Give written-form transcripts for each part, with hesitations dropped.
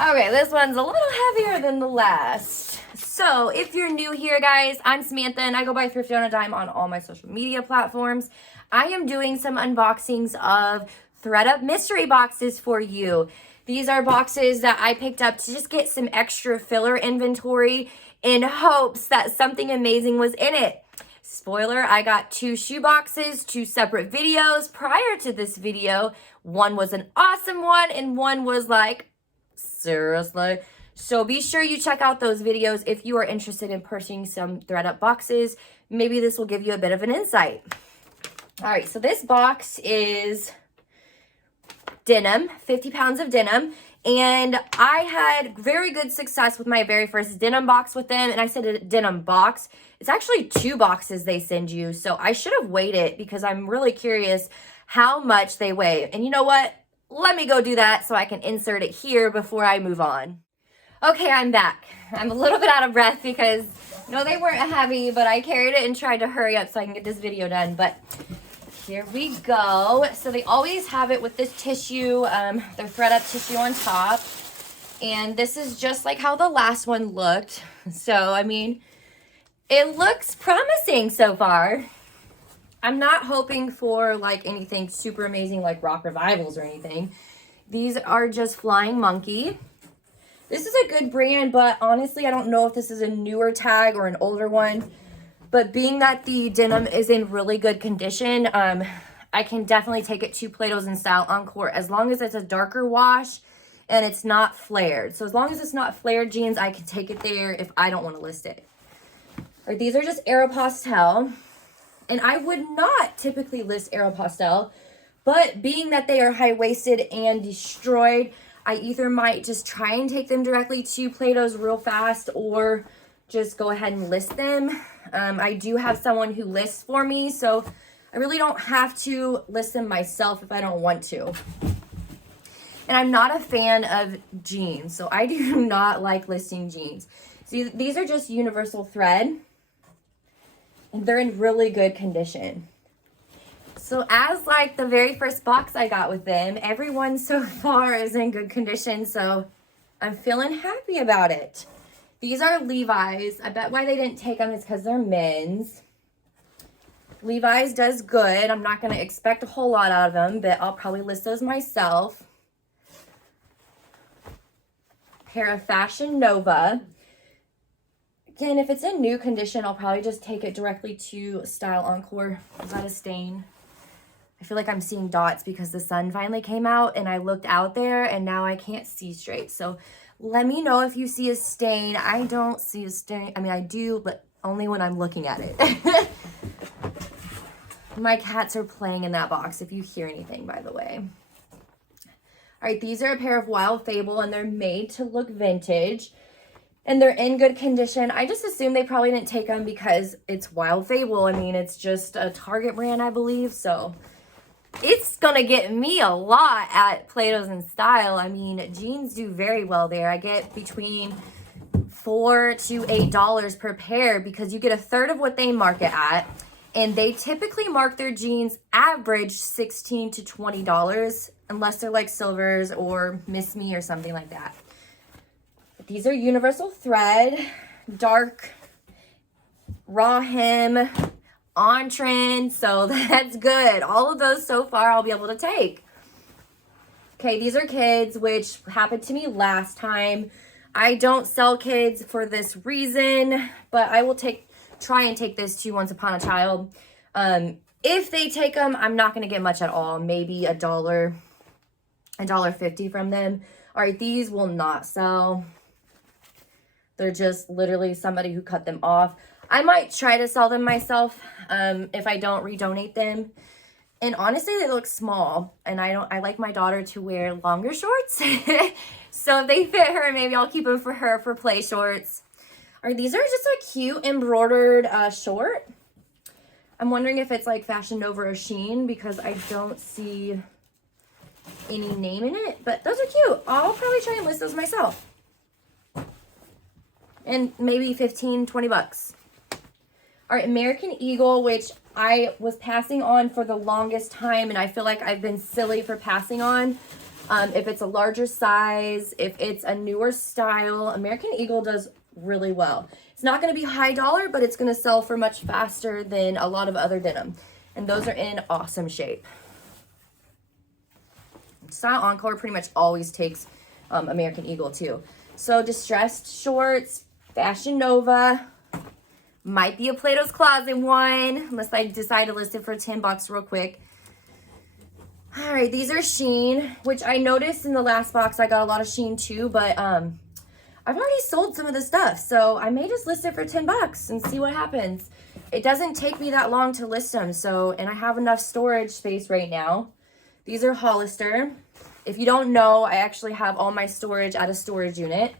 Okay, this one's a little heavier than the last. So, if you're new here, guys, I'm Samantha, and I go by Thrifty on a Dime on all my social media platforms. I am doing some unboxings of Thredup mystery boxes for you. These are boxes that I picked up to just get some extra filler inventory in hopes that something amazing was in it. Spoiler, I got 2 shoe boxes, 2 separate videos prior to this video. One was an awesome one, and one was like, seriously? So be sure you check out those videos if you are interested in purchasing some Thredup boxes. Maybe this will give you a bit of an insight. All right, so this box is denim, 50 pounds of denim. And I had very good success with my very first denim box with them. And I said a denim box. It's actually 2 boxes they send you. So I should have weighed it because I'm really curious how much they weigh. And you know what? Let me go do that so I can insert it here before I move on. Okay, I'm back. I'm a little bit out of breath because, no, they weren't heavy, but I carried it and tried to hurry up so I can get this video done. But here we go. So they always have it with this tissue, their Thredup tissue on top. And this is just like how the last one looked. So, I mean, it looks promising so far. I'm not hoping for like anything super amazing like Rock Revivals or anything. These are just Flying Monkey. This is a good brand, but honestly, I don't know if this is a newer tag or an older one. But being that the denim is in really good condition, I can definitely take it to Plato's and Style Encore as long as it's a darker wash and it's not flared. So as long as it's not flared jeans, I can take it there if I don't want to list it. Or these are just Aeropostale. And I would not typically list Aeropostale, but being that they are high-waisted and destroyed, I either might just try and take them directly to Plato's real fast or just go ahead and list them. I do have someone who lists for me, so I really don't have to list them myself if I don't want to. And I'm not a fan of jeans, so I do not like listing jeans. See, these are just universal thread, and they're in really good condition. So as like the very first box I got with them, everyone so far is in good condition, so I'm feeling happy about it. These are Levi's. I bet why they didn't take them is because they're men's. Levi's does good. I'm not going to expect a whole lot out of them, but I'll probably list those myself. Pair of Fashion Nova. Again, if it's in new condition, I'll probably just take it directly to Style Encore. Is that a stain? I feel like I'm seeing dots because the sun finally came out and I looked out there and now I can't see straight. So let me know if you see a stain. I don't see a stain. I mean, I do, but only when I'm looking at it. My cats are playing in that box if you hear anything, by the way. All right, these are a pair of Wild Fable and they're made to look vintage. And they're in good condition. I just assume they probably didn't take them because it's Wild Fable. I mean, it's just a Target brand, I believe. So it's going to get me a lot at Plato's and Style. I mean, jeans do very well there. I get between $4 to $8 per pair because you get a third of what they market at. And they typically mark their jeans average $16 to $20 unless they're like Silvers or Miss Me or something like that. These are universal thread, dark, raw hem, on trend, so that's good. All of those so far I'll be able to take. Okay, these are kids, which happened to me last time. I don't sell kids for this reason, but I will try and take this to Once Upon a Child. If they take them, I'm not going to get much at all. Maybe $1.50 from them. All right, these will not sell. They're just literally somebody who cut them off. I might try to sell them myself if I don't redonate them. And honestly, they look small. And I like my daughter to wear longer shorts. So if they fit her, maybe I'll keep them for her for play shorts. All right, these are just a cute embroidered short. I'm wondering if it's like Fashion Nova or Shein because I don't see any name in it. But those are cute. I'll probably try and list those myself. And maybe 15, 20 bucks. All right, American Eagle, which I was passing on for the longest time, and I feel like I've been silly for passing on. If it's a larger size, if it's a newer style, American Eagle does really well. It's not going to be high dollar, but it's going to sell for much faster than a lot of other denim. And those are in awesome shape. Style Encore pretty much always takes American Eagle too. So distressed shorts, Fashion Nova, might be a Plato's Closet one, unless I decide to list it for $10 real quick. All right, these are Shein, which I noticed in the last box I got a lot of Shein too, but I've already sold some of the stuff, so I may just list it for $10 and see what happens. It doesn't take me that long to list them, so, and I have enough storage space right now. These are Hollister. If you don't know, I actually have all my storage at a storage unit.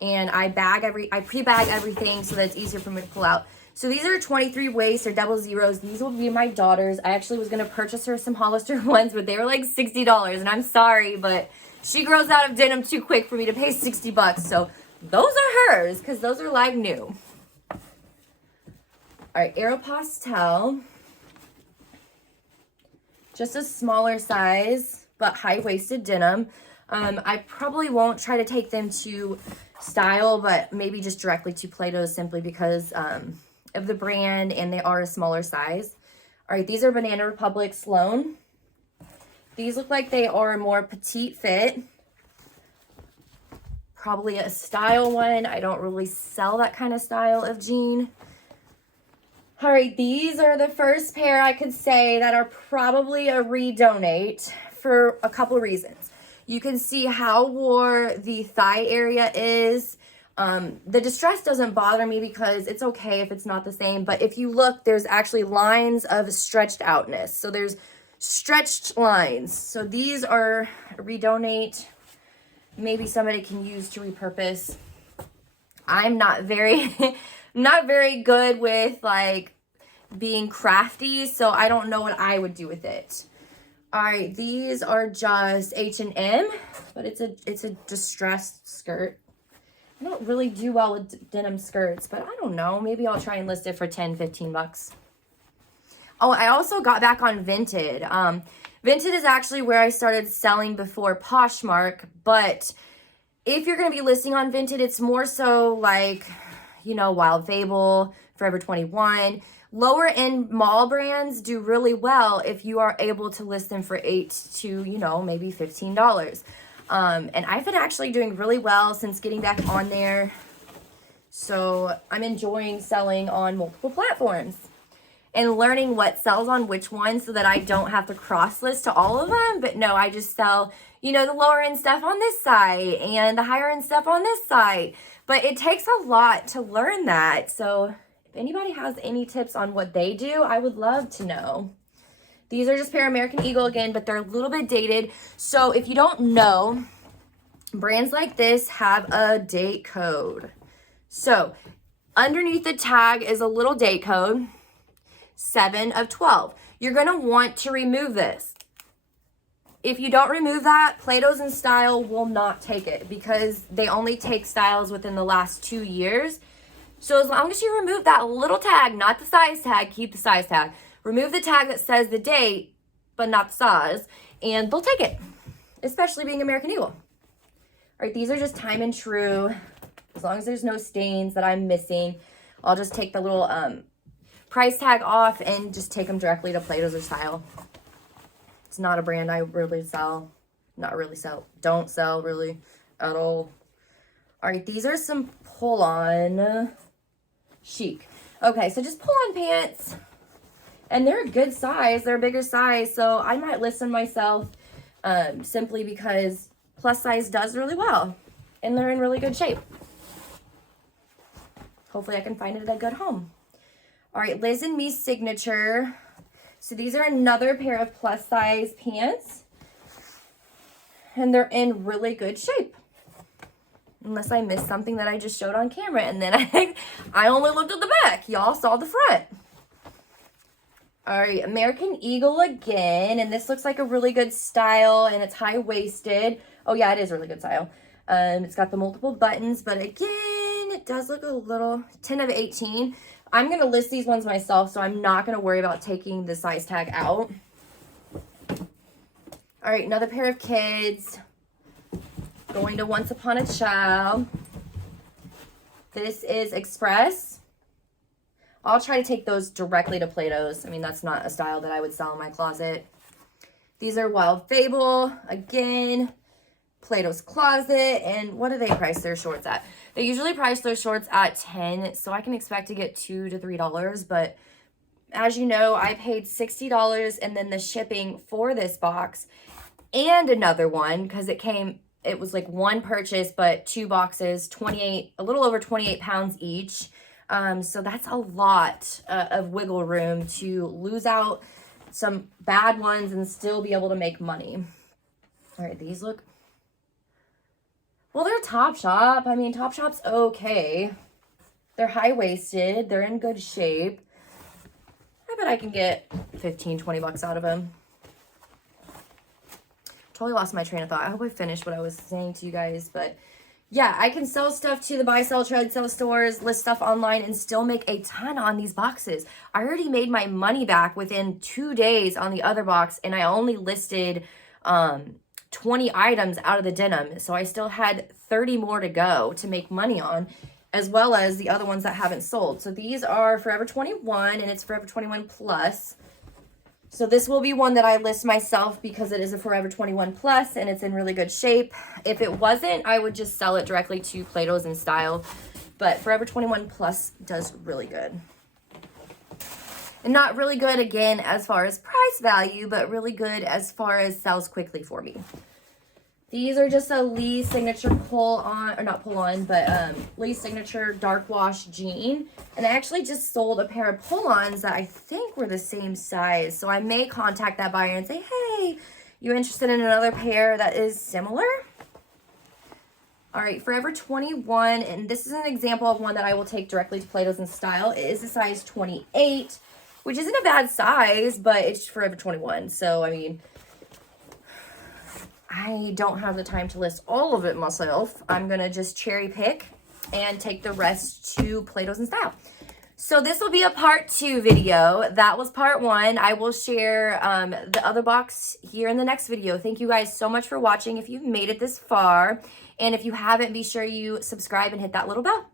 And I pre-bag everything so that it's easier for me to pull out. So these are 23 waist or double zeros. These will be my daughter's. I actually was going to purchase her some Hollister ones, but they were like $60. And I'm sorry, but she grows out of denim too quick for me to pay $60. So those are hers because those are like new. All right, Aeropostale. Just a smaller size, but high-waisted denim. I probably won't try to take them to style, but maybe just directly to Plato's simply because of the brand and they are a smaller size. All right, these are Banana Republic Sloan. These look like they are a more petite fit. Probably a style one. I don't really sell that kind of style of jean. All right, these are the first pair I could say that are probably a redonate for a couple of reasons. You can see how wore the thigh area is. The distress doesn't bother me because it's okay if it's not the same. But if you look, there's actually lines of stretched outness. So there's stretched lines. So these are a redonate. Maybe somebody can use to repurpose. I'm not very, not very good with like being crafty. So I don't know what I would do with it. All right, these are just H&M, but it's a distressed skirt. I don't really do well with denim skirts, but I don't know. Maybe I'll try and list it for $10-15. Oh, I also got back on Vinted. Vinted is actually where I started selling before Poshmark, but if you're going to be listing on Vinted, it's more so like, you know, Wild Fable, Forever 21. Lower end mall brands do really well if you are able to list them for $8 to, you know, maybe $15. And I've been actually doing really well since getting back on there. So I'm enjoying selling on multiple platforms and learning what sells on which one so that I don't have to cross list to all of them. But no, I just sell, you know, the lower end stuff on this side and the higher end stuff on this side. But it takes a lot to learn that. So if anybody has any tips on what they do, I would love to know. These are just pair American Eagle again, but they're a little bit dated. So if you don't know, brands like this have a date code. So underneath the tag is a little date code, 7 of 12. You're going to want to remove this. If you don't remove that, Plato's and Style will not take it because they only take styles within the last 2 years. So as long as you remove that little tag, not the size tag, keep the size tag. Remove the tag that says the date, but not the size, and they'll take it, especially being American Eagle. All right, these are just Time and True. As long as there's no stains that I'm missing, I'll just take the little price tag off and just take them directly to Plato's or Style. It's not a brand I really sell. Don't sell really at all. All right, these are some pull-on chic. Okay, so just pull-on pants. And they're a good size. They're a bigger size. So I might list them myself simply because plus size does really well. And they're in really good shape. Hopefully I can find it at a good home. All right, Liz and Me Signature. So these are another pair of plus size pants. And they're in really good shape. Unless I missed something that I just showed on camera. And then I only looked at the back. Y'all saw the front. All right, American Eagle again. And this looks like a really good style. And it's high-waisted. Oh, yeah, it is a really good style. It's got the multiple buttons. But again, it does look a little 10 of 18. I'm going to list these ones myself. So I'm not going to worry about taking the size tag out. All right, another pair of kids. Going to Once Upon a Child. This is Express. I'll try to take those directly to Plato's. I mean, that's not a style that I would sell in my closet. These are Wild Fable. Again, Plato's Closet. And what do they price their shorts at? They usually price their shorts at $10, so I can expect to get $2 to $3. But as you know, I paid $60 and then the shipping for this box and another one because it was like one purchase, but 2 boxes, a little over 28 pounds each. So that's a lot of wiggle room to lose out some bad ones and still be able to make money. All right, these look, well, they're Topshop. I mean, Topshop's okay. They're high-waisted. They're in good shape. I bet I can get 15, 20 bucks out of them. Totally lost my train of thought. I hope I finished what I was saying to you guys, but yeah, I can sell stuff to the buy, sell, trade, sell stores, list stuff online, and still make a ton on these boxes. I already made my money back within 2 days on the other box, and I only listed 20 items out of the denim, so I still had 30 more to go to make money on, as well as the other ones that haven't sold. So these are Forever 21, and it's Forever 21 Plus. So this will be one that I list myself because it is a Forever 21 Plus and it's in really good shape. If it wasn't, I would just sell it directly to Plato's in style. But Forever 21 Plus does really good. And not really good, again, as far as price value, but really good as far as sells quickly for me. These are just a Lee Signature Lee Signature Dark Wash Jean. And I actually just sold a pair of pull-ons that I think were the same size. So I may contact that buyer and say, hey, you interested in another pair that is similar? All right, Forever 21, and this is an example of one that I will take directly to Plato's in style. It is a size 28, which isn't a bad size, but it's Forever 21. So, I mean, I don't have the time to list all of it myself. I'm going to just cherry pick and take the rest to Plato's in style. So this will be a part 2 video. That was part 1. I will share the other box here in the next video. Thank you guys so much for watching if you've made it this far. And if you haven't, be sure you subscribe and hit that little bell.